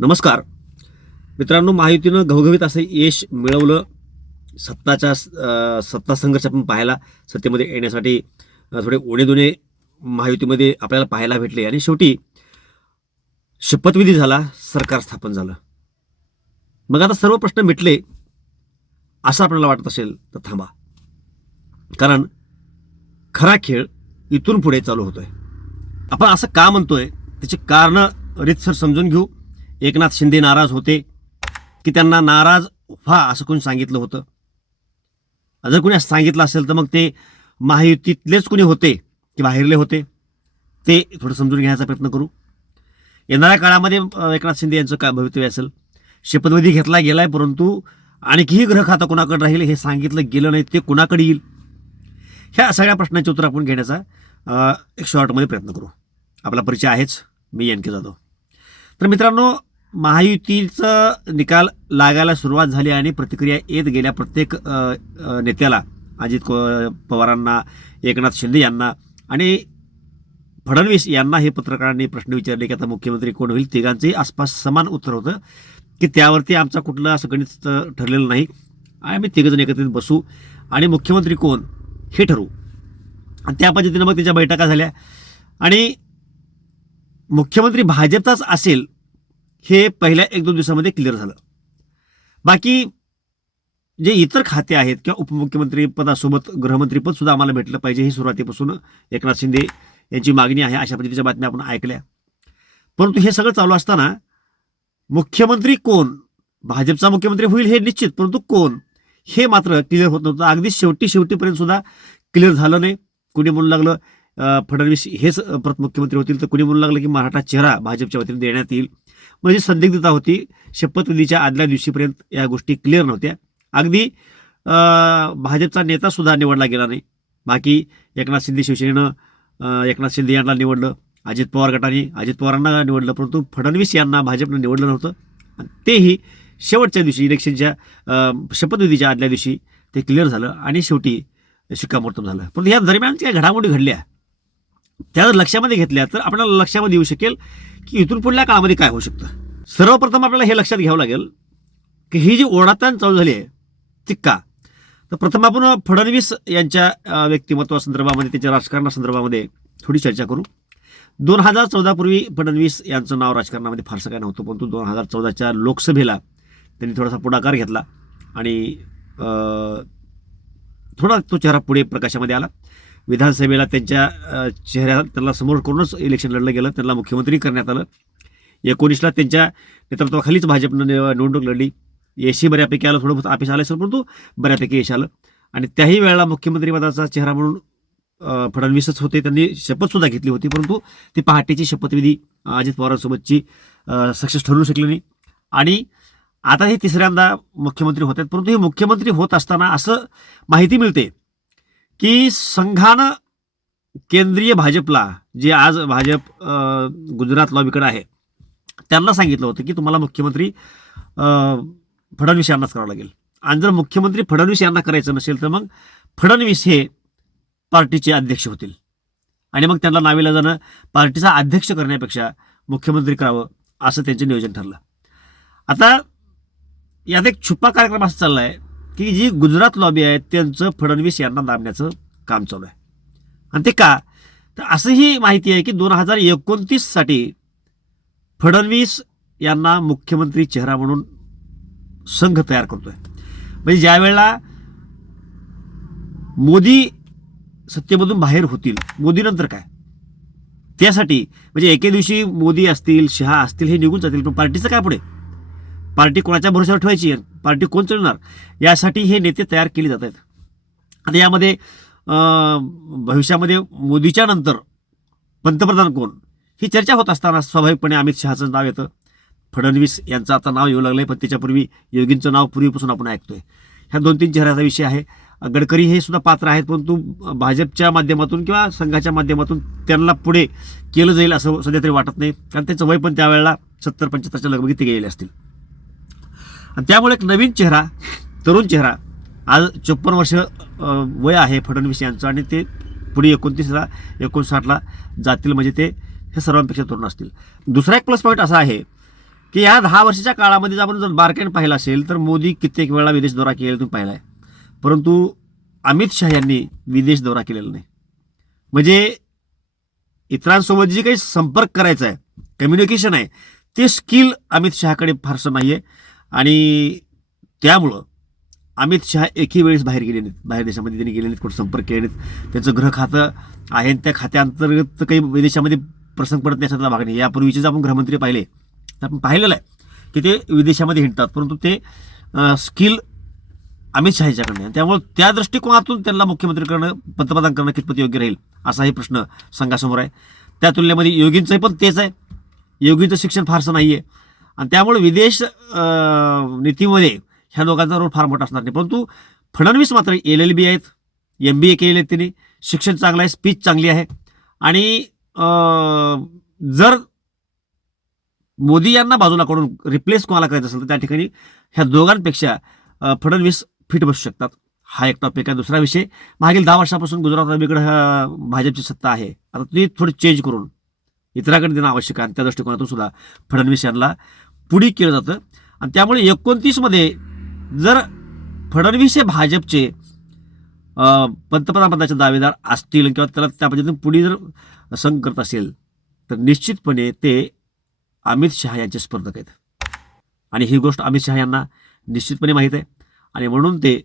नमस्कार. मित्रांनो महायुतीनं घवघवीत असं यश मिळवलं. सत्ताच्या सत्ता संघर्ष आपण पाहायला सत्तेमध्ये येण्यासाठी थोडे ओढेदोणे महायुतीमध्ये आपल्याला पाहायला भेटले. आणि शेवटी शपथविधी झाला सरकार स्थापन झालं. मग आता सर्व प्रश्न मिटले असं आपल्याला वाटत असेल तर थांबा. कारण खरा खेळ इथून पुढे चालू होतोय. आपण असं का म्हणतोय? त्याची कारणं रितसर समजून घेऊ. एकनाथ शिंदे नाराज होते की त्यांना नाराज व्हा असं कोणी सांगितलं होतं? जर कोणी सांगितलं असेल तर मग ते महायुतीतलेच कोणी होते की बाहेरले होते? ते थोडं समजून घेण्याचा प्रयत्न करू. येणाऱ्या काळामध्ये एकनाथ शिंदे यांचं काय भवितव्य असेल? शपथविधी घेतला गेला आहे परंतु आणखीही ग्रह खाता कोणाकडे राहील हे सांगितलं गेलं नाही ते कोणाकडे येईल? ह्या सगळ्या प्रश्नांचे उत्तर आपण घेण्याचा एक शॉर्टमध्ये प्रयत्न करू. आपला परिचय आहेच. मी एन के जाधव. तर मित्रांनो महायुतीचं निकाल लागायला सुरुवात झाली आणि प्रतिक्रिया येत गेल्या प्रत्येक नेत्याला अजित पवारांना एकनाथ शिंदे यांना आणि फडणवीस यांना हे पत्रकारांनी प्रश्न विचारले की आता मुख्यमंत्री कोण होईल? तिघांचंही आसपास समान उत्तर होतं की त्यावरती आमचा कुठलं असं गणित ठरलेलं नाही. आम्ही तिघंजण एकत्रित बसू आणि मुख्यमंत्री कोण हे ठरवू. आणि त्या पद्धतीनं मग त्याच्या बैठका झाल्या. आणि मुख्यमंत्री भाजपचाच असेल हे पहिल्या एक दोन दिवसामध्ये क्लिअर झालं. बाकी जे इतर खाते आहेत किंवा उपमुख्यमंत्री पदासोबत गृहमंत्रीपद सुद्धा आम्हाला भेटलं पाहिजे ही सुरुवातीपासून एकनाथ शिंदे यांची मागणी आहे अशा पद्धतीच्या बातम्या आपण ऐकल्या. परंतु हे सगळं चालू असताना मुख्यमंत्री कोण? भाजपचा मुख्यमंत्री होईल हे निश्चित परंतु कोण? हे मात्र क्लिअर होत नव्हतं. अगदी शेवटी शेवटीपर्यंत सुद्धा क्लिअर झालं नाही. कुणी म्हणू लागलं? फडणवीस हेच परत मुख्यमंत्री होतील. तर कुणी म्हणू लागलं की मराठा चेहरा भाजपच्या वतीने देण्यात येईल? म्हणजे संदिग्धता होती शपथविधीच्या आदल्या दिवशीपर्यंत या गोष्टी क्लिअर नव्हत्या. अगदी भाजपचा नेतासुद्धा निवडला गेला नाही. बाकी एकनाथ शिंदे शिवसेनेनं एकनाथ शिंदे यांना निवडलं अजित पवार गटाने अजित पवारांना निवडलं परंतु फडणवीस यांना भाजपनं निवडलं नव्हतं. आणि तेही शेवटच्या दिवशी इलेक्शनच्या शपथविधीच्या आदल्या दिवशी ते क्लिअर झालं आणि शेवटी शिक्कामोर्तब झालं. परंतु या दरम्यान ज्या घडामोडी घडल्या. त्या जर लक्षामध्ये घेतल्या तर आपल्याला लक्षामध्ये येऊ शकेल की इथून पुढल्या काळामध्ये काय होऊ शकतं. सर्वप्रथम आपल्याला हे लक्षात घ्यावं लागेल की ही जी ओढाताण चालू झाली आहे ती का तर प्रथम आपण फडणवीस यांच्या व्यक्तिमत्वासंदर्भामध्ये त्यांच्या राजकारणासंदर्भामध्ये थोडी चर्चा करू. दोन हजार चौदापूर्वी फडणवीस यांचं नाव राजकारणामध्ये फारसं काय नव्हतं परंतु दोन हजार चौदाच्या लोकसभेला त्यांनी थोडासा पुढाकार घेतला आणि थोडा तो चेहरा पुढे प्रकाशामध्ये आला. विधानसभेला त्यांच्या चेहऱ्याला चेहऱ्या त्यांना समोर करूनच इलेक्शन लढलं गेलं. त्यांना मुख्यमंत्री करण्यात आलं. एकोणीसला त्यांच्या नेतृत्वाखालीच भाजपनं निवडणूक लढली. यशही बऱ्यापैकी आलं थोडं बहुत आपिस आलं असेल परंतु बऱ्यापैकी यश आलं. आणि त्याही वेळेला मुख्यमंत्रीपदाचा चेहरा म्हणून फडणवीसच होते. त्यांनी शपथसुद्धा घेतली होती परंतु ती पहाटेची शपथविधी अजित पवारांसोबतची सक्सेस ठरू शकली नाही. आणि आता हे तिसऱ्यांदा मुख्यमंत्री होत आहेत परंतु हे मुख्यमंत्री होत असताना असं माहिती मिळते की संघानं केंद्रीय भाजपला जे आज भाजप गुजरात लॉबीकडे आहे त्यांना सांगितलं होतं की तुम्हाला मुख्यमंत्री फडणवीस यांनाच करावं लागेल. आणि जर मुख्यमंत्री फडणवीस यांना करायचं नसेल तर मग फडणवीस हे पार्टीचे अध्यक्ष होतील. आणि मग त्यांना नावेला जाणं पार्टीचा अध्यक्ष करण्यापेक्षा मुख्यमंत्री करावं असं त्यांचं नियोजन ठरलं. आता यात एक छुपा कार्यक्रम असा चालला आहे की जी गुजरात लॉबी आहे त्यांचं फडणवीस यांना दाबण्याचं काम चालू आहे. आणि ते का? तर असंही माहिती आहे की दोन हजार एकोणतीससाठी फडणवीस यांना मुख्यमंत्री चेहरा म्हणून संघ तयार करतोय. म्हणजे ज्या वेळेला मोदी सत्तेमधून बाहेर होतील मोदीनंतर काय? त्यासाठी म्हणजे एके दिवशी मोदी असतील शहा असतील हे निघून जातील पण पार्टीचं काय पुढे? पार्टी कोणाच्या भरोश्यावर ठेवायची आहे? पार्टी कोण चढणार? यासाठी हे नेते तयार केले जात आहेत. आता यामध्ये भविष्यामध्ये मोदीच्या नंतर पंतप्रधान कोण? ही चर्चा होत असताना स्वाभाविकपणे अमित शहाचं नाव येतं. फडणवीस यांचं आता नाव येऊ लागलं आहे पण त्याच्यापूर्वी योगींचं नाव पूर्वीपासून आपण ऐकतोय. ह्या दोन तीन चेहऱ्याचा विषय आहे. गडकरी हे सुद्धा पात्र आहेत परंतु भाजपच्या माध्यमातून किंवा संघाच्या माध्यमातून त्यांना पुढे केलं जाईल असं सध्या तरी वाटत नाही. कारण त्यांचं वय पण त्यावेळेला सत्तर पंच्याहत्तरच्या लगबगीत गेलेले असतील. त्यामुळे एक नवीन चेहरा तरुण चेहरा आज चोपन्न वर्ष वय आहे फडणवीस यांचं आणि ते पुढे एकोणतीसला एकोणसाठला जातील म्हणजे ते हे सर्वांपेक्षा तरुण असतील. दुसरा एक प्लस पॉईंट असा आहे की या दहा वर्षाच्या काळामध्ये जर आपण जर बारकाईन पाहिलं असेल तर मोदी कित्येक वेळा विदेश दौरा केलेला तुम्ही पाहिला आहे परंतु अमित शहा यांनी विदेश दौरा केलेला नाही. म्हणजे इतरांसोबत जे काही संपर्क करायचा आहे कम्युनिकेशन आहे ते स्किल अमित शहाकडे फारसं नाही आहे आणि त्यामुळं अमित शहा एकही वेळेस बाहेर गेले नाहीत. बाहेर देशामध्ये त्यांनी गेले नाहीत कुठं संपर्क केले नाहीत. त्यांचं गृह खातं आहे आणि त्या खात्याअंतर्गत काही विदेशामध्ये प्रसंग पडत नाही भाग नाही यापूर्वीचे जर आपण गृहमंत्री पाहिले तर आपण पाहिलेलं आहे की ते विदेशामध्ये हिंडतात परंतु ते स्किल अमित शहा यांच्याकडनं त्यामुळे त्या दृष्टिकोनातून त्यांना मुख्यमंत्री करणं पंतप्रधान करणं कितपत योग्य राहील असाही प्रश्न संघासमोर आहे. त्या तुलनेमध्ये योगींचंही पण तेच आहे. योगींचं शिक्षण फारसं नाही आहे आणि त्यामुळे विदेश नीतीमध्ये ह्या दोघांचा रोल फार मोठा असणार नाही. परंतु फडणवीस मात्र एल एल बी आहेत. एम बी ए केले आहेत त्यांनी शिक्षण चांगलं आहे स्पीच चांगली आहे. आणि जर मोदी यांना बाजूला कडून रिप्लेस कोणाला करायचं असेल तर त्या ठिकाणी ह्या दोघांपेक्षा फडणवीस फिट बसू शकतात. हा एक टॉपिक आहे. दुसरा विषय मागील दहा वर्षापासून गुजरात रवीकडे भाजपची सत्ता आहे. आता ती थोडी चेंज करून इतराकडे देणं आवश्यक आहे. आणि त्या दृष्टिकोनातून सुद्धा फडणवीस यांना पुढे केलं जातं. आणि त्यामुळे एकोणतीसमध्ये जर फडणवीस हे भाजपचे पंतप्रधानपदाचे दावेदार असतील किंवा त्याला त्या पद्धतीने पुढे जर संघ करत असेल तर निश्चितपणे ते अमित शहा यांचे स्पर्धक आहेत. आणि ही गोष्ट अमित शहा यांना निश्चितपणे माहीत आहे. आणि म्हणून ते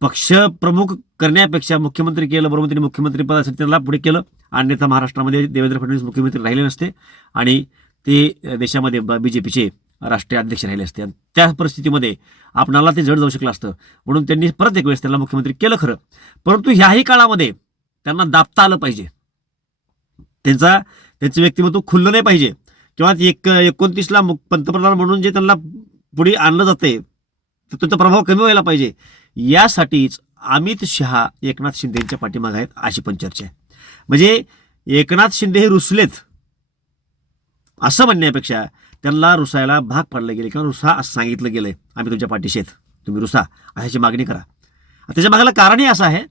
पक्ष पक्षप्रमुख करण्यापेक्षा मुख्यमंत्री केलं बरोबर त्यांनी मुख्यमंत्री त्यांना पुढे केलं. अन्यथा महाराष्ट्रामध्ये देवेंद्र फडणवीस मुख्यमंत्री राहिले नसते. आणि ते देशामध्ये बी जे पीचे राष्ट्रीय अध्यक्ष राहिले असते. आणि त्या परिस्थितीमध्ये आपणाला ते जड जाऊ शकलं असतं. म्हणून त्यांनी परत एक वेळेस त्यांना मुख्यमंत्री केलं खरं. परंतु ह्याही काळामध्ये त्यांना दाबता आलं पाहिजे. त्यांचा त्यांचं व्यक्तिमत्व खुललं नाही पाहिजे. किंवा एक एकोणतीसला मुख- पंतप्रधान म्हणून जे त्यांना पुढे आणलं जाते तर त्यांचा प्रभाव कमी व्हायला पाहिजे. यासाठीच अमित शहा एकनाथ शिंदेच्या पाठीमागे आहेत अशी पण चर्चा आहे. म्हणजे एकनाथ शिंदे हे रुसलेत. असं म्हणण्यापेक्षा त्यांना रुसायला भाग पाडलं गेले किंवा रुसा असं सांगितलं गेलंय. आम्ही तुमच्या पाठीशी आहेत. तुम्ही रुसा. अशाची मागणी करा. त्याच्या मागायला कारणही असं आहे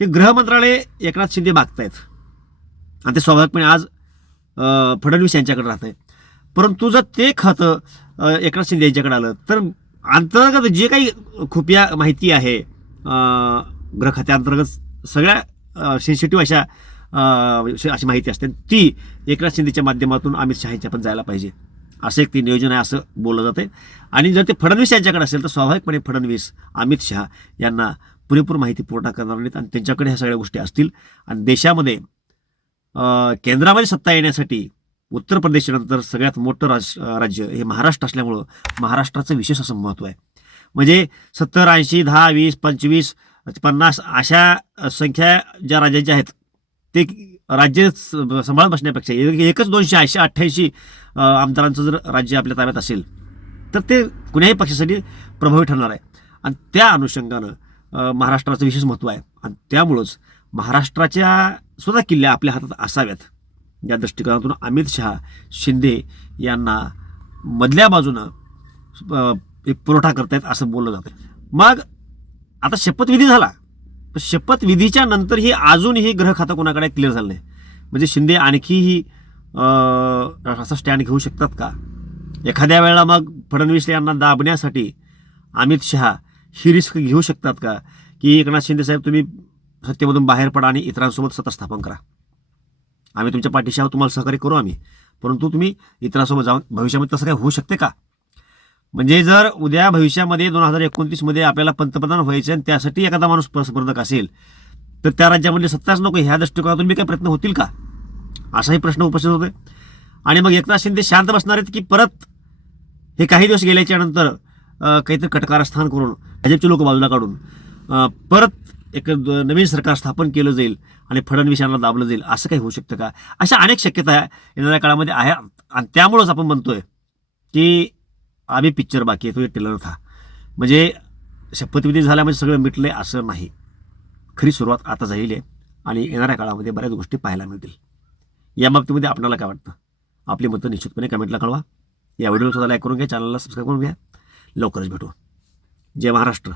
की गृह मंत्रालय एकनाथ शिंदे मागतायत. आणि ते स्वाभाविकपणे आज फडणवीस यांच्याकडे राहत आहे परंतु जर ते खातं एकनाथ शिंदे यांच्याकडे आलं तर अंतर्गत जे काही खुफिया माहिती आहे अं, गृह खात्याअंतर्गत सगळ्या सेन्सिटिव्ह अशा अशी माहिती असते. ती एकनाथ शिंदेच्या माध्यमातून अमित शहा यांच्या पण जायला पाहिजे. असं एक ते नियोजन आहे असं बोललं जाते आणि जर ते फडणवीस यांच्याकडे असेल तर स्वाभाविकपणे फडणवीस अमित शहा यांना पुरेपूर माहिती पुरवठा करणार नाहीत आणि त्यांच्याकडे ह्या सगळ्या गोष्टी असतील. आणि देशामध्ये केंद्रामध्ये सत्ता येण्यासाठी उत्तर प्रदेशनंतर सगळ्यात मोठं राज राज्य हे महाराष्ट्र असल्यामुळं महाराष्ट्राचं विशेष असं महत्त्व आहे. म्हणजे सत्तर ऐंशी दहा वीस पंचवीस पन्नास अशा संख्या ज्या राज्यांच्या आहेत ते राज्य स- बसण्यापेक्षा एक- एकच दोनशे ऐंशी अठ्ठ्याऐंशी आमदारांचं जर राज्य आपल्या ताब्यात असेल तर ते कुण्याही पक्षासाठी प्रभावी ठरणार आहे. आणि त्या अनुषंगानं महाराष्ट्राचं विशेष महत्त्व आहे. आणि त्यामुळंच महाराष्ट्राच्या सुद्धा किल्ल्या आपल्या हातात असाव्यात. या दृष्टिकोनातून अमित शहा शिंदे यांना मधल्या बाजूनं एक पुरवठा करतायत असं बोललं जातं मग आता शपथविधी झाला. शपथविधीच्या नंतरही अजूनही ग्रह खातं कोणाकडे क्लिअर झालं नाही. म्हणजे शिंदे आणखीही असं असा स्टँड घेऊ शकतात का? एखाद्या वेळेला मग फडणवीस यांना दाबण्यासाठी अमित शहा ही रिस्क घेऊ शकतात का? की एकनाथ शिंदे साहेब तुम्ही सत्तेमधून बाहेर पडा आणि इतरांसोबत सत्ता स्थापन करा. आम्ही तुमच्या पाठीशी आहोत तुम्हाला सहकार्य करू आम्ही. परंतु तुम्ही इतरांसोबत जाऊन भविष्यामध्ये तसं काही होऊ शकते का? म्हणजे जर उद्या भविष्यामध्ये दोन हजार एकोणतीसमध्ये आपल्याला पंतप्रधान व्हायचे आणि त्यासाठी एखादा माणूस स्पर्धक असेल तर त्या राज्यामध्ये सत्ताच नको. ह्या दृष्टिकोनातून मी काही प्रयत्न होतील का? असाही प्रश्न उपस्थित होते आणि मग एकनाथ शिंदे शांत बसणार आहेत की परत हे काही दिवस गेल्याच्यानंतर काहीतरी कटकारस्थान करून भाजपचे लोक बाजूला काढून परत एक द- नवीन सरकार स्थापन केलं जाईल आणि फडणवीस यांना दाबलं जाईल असं काही होऊ शकतं का? अशा अनेक शक्यता येणाऱ्या काळामध्ये आहे आणि त्यामुळंच आपण म्हणतोय की आम्ही पिक्चर बाकी आहे तो टेलर था. म्हणजे शपथविधी झाला म्हणजे सगळं आहे असं नाही. खरी सुरुवात आता झालेली आहे आणि येणाऱ्या काळामध्ये बऱ्याच गोष्टी पाहायला मिळतील. या बाबतीमध्ये आपल्याला काय वाटतं? आपली मतं निश्चितपणे कमेंटला कळवा. या व्हिडिओला सुद्धा लाईक करून घ्या चॅनलला सबस्क्राईब करून घ्या. लवकरच भेटू. जय महाराष्ट्र.